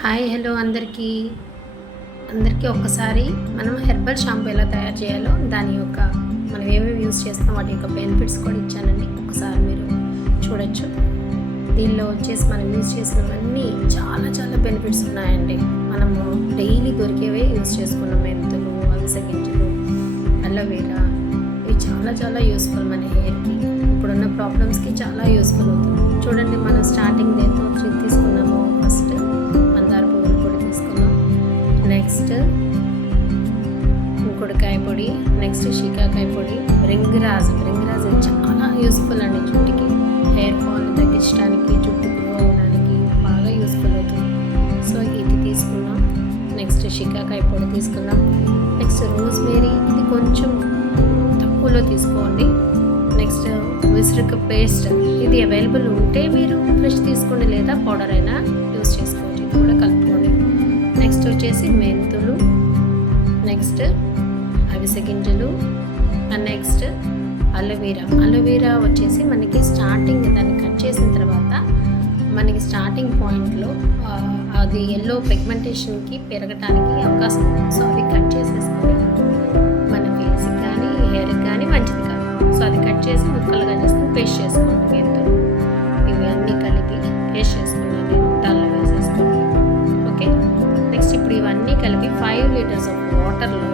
Hi hello అందరికీ ఒక్కసారి మనం హెర్బల్ షాంపూ ఎలా తయారు చేయాలో దాని యొక్క మనం ఏమేమి యూస్ చేస్తాం వాటి యొక్క బెనిఫిట్స్ కూడా ఇచ్చానండి. ఒకసారి మీరు చూడొచ్చు. దీనిలో వచ్చేసి మనం యూస్ చేసినవన్నీ చాలా చాలా బెనిఫిట్స్ ఉన్నాయండి. మనము డైలీ దొరికేవే యూస్ చేసుకున్నాం. మెంతులు, అవిసె గింజలు, అలోవేరా, ఇవి చాలా చాలా యూస్ఫుల్ మన హెయిర్కి. ఇప్పుడున్న ప్రాబ్లమ్స్కి చాలా యూస్ఫుల్ అవుతుంది. చూడండి, మనం స్టార్టింగ్ దేంతో తీసుకున్నాము. ఫస్ట్ మందార పువ్వుల పొడి తీసుకున్నాం, నెక్స్ట్ కుంకుడుకాయ పొడి, నెక్స్ట్ షికాకాయ పొడి, రింగరాజ్ చాలా యూస్ఫుల్ అండి. జుట్టుకి హెయిర్ ఫాల్ని తగ్గించడానికి, జుట్టు గ్రో అవ్వడానికి బాగా యూస్ఫుల్ అవుతుంది. సో ఇది తీసుకున్నాం. నెక్స్ట్ షికాకాయ పొడి తీసుకున్నాం. నెక్స్ట్ రోజ్మేరీ, ఇది కొంచెం తక్కువలో తీసుకోండి. నెక్స్ట్ విసురుక పేస్ట్, ఇది అవైలబుల్ ఉంటే మీరు ఫ్రెష్ తీసుకోండి, లేదా పౌడర్ అయినా యూస్ చేసుకోవచ్చు. ఇది కూడా కలుపుకోండి. నెక్స్ట్ వచ్చేసి మెంతులు, నెక్స్ట్ అవిసె గింజలు, నెక్స్ట్ అలోవెరా వచ్చేసి మనకి స్టార్టింగ్ దాన్ని కట్ చేసిన తర్వాత మనకి స్టార్టింగ్ పాయింట్లో అది ఎల్లో పిగ్మెంటేషన్కి పెరగటానికి అవకాశం ఉంది. సో అది కట్ చేసేసుకొని మన ఫేస్కి కానీ హెయిర్కి కానీ మంచిది కాదు. సో అది కట్ చేసి ముక్కలుగా చేసుకుని పేస్ట్ చేసుకోండి. మెంతులు ఇవన్నీ కలిపి పేస్ట్ చేసుకున్నాను నేను, దానిలో వేసేసుకోండి. ఓకే, నెక్స్ట్ ఇప్పుడు ఇవన్నీ కలిపి 5 లీటర్స్ ఆఫ్ వాటర్లో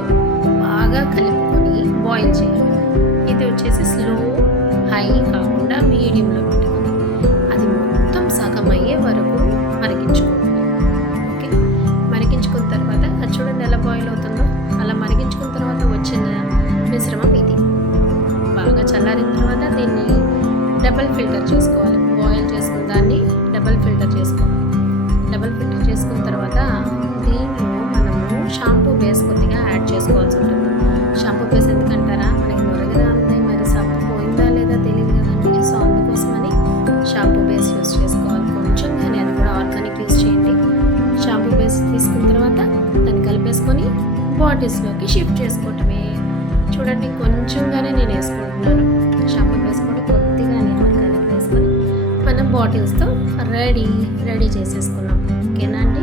బాగా కలుపుకొని బాయిల్ చేయాలి. ఇది వచ్చేసి స్లో హై కాకుండా మీడియంలో పెట్టుకొని అది మొత్తం సగం అయ్యే వరకు మరిగించుకోండి. ఓకే, మరిగించుకున్న తర్వాత అది చూడండి ఎలా బాయిల్ అవుతుందో. అలా మరిగించుకున్న తర్వాత వచ్చిన మిశ్రమం ఇది. బాగా చల్లారిన తర్వాత దీన్ని డబల్ ఫిల్టర్ చేసుకోవాలి. బాయిల్ చేసుకున్న దాన్ని డబల్ ఫిల్టర్ చేసుకోవాలి. డబల్ ఫిల్టర్ చేసుకున్న తర్వాత దీనిలో మనము షాంపూ బేస్ కొద్దిగా యాడ్ చేసుకోవాల్సి ఉంటుంది. షాంపూ బేస్ ఎందుకంటారా, మనకి మురగదా ఉంది, మరి సబ్బు పోయిందా లేదా తెలియదు కదండి. సో అందుకోసమని షాంపూ బేస్ యూస్ చేసుకోవాలి. కొంచెం కానీ అది కూడా ఆర్గానిక్ యూస్ చేయండి. షాంపూ బేస్ తీసుకున్న తర్వాత దాన్ని కలిపేసుకొని బాటిల్స్లోకి షిఫ్ట్ చేసుకోవటమే. చూడండి, కొంచెంగానే నేను వేసుకుంటున్నాను. షాంపూ బేస్ కూడా కొద్దిగా నేను ఆర్గానిక్ వేసుకొని మనం బాటిల్స్తో రెడీ చేసేసుకున్నాం. ఓకేనా అండి.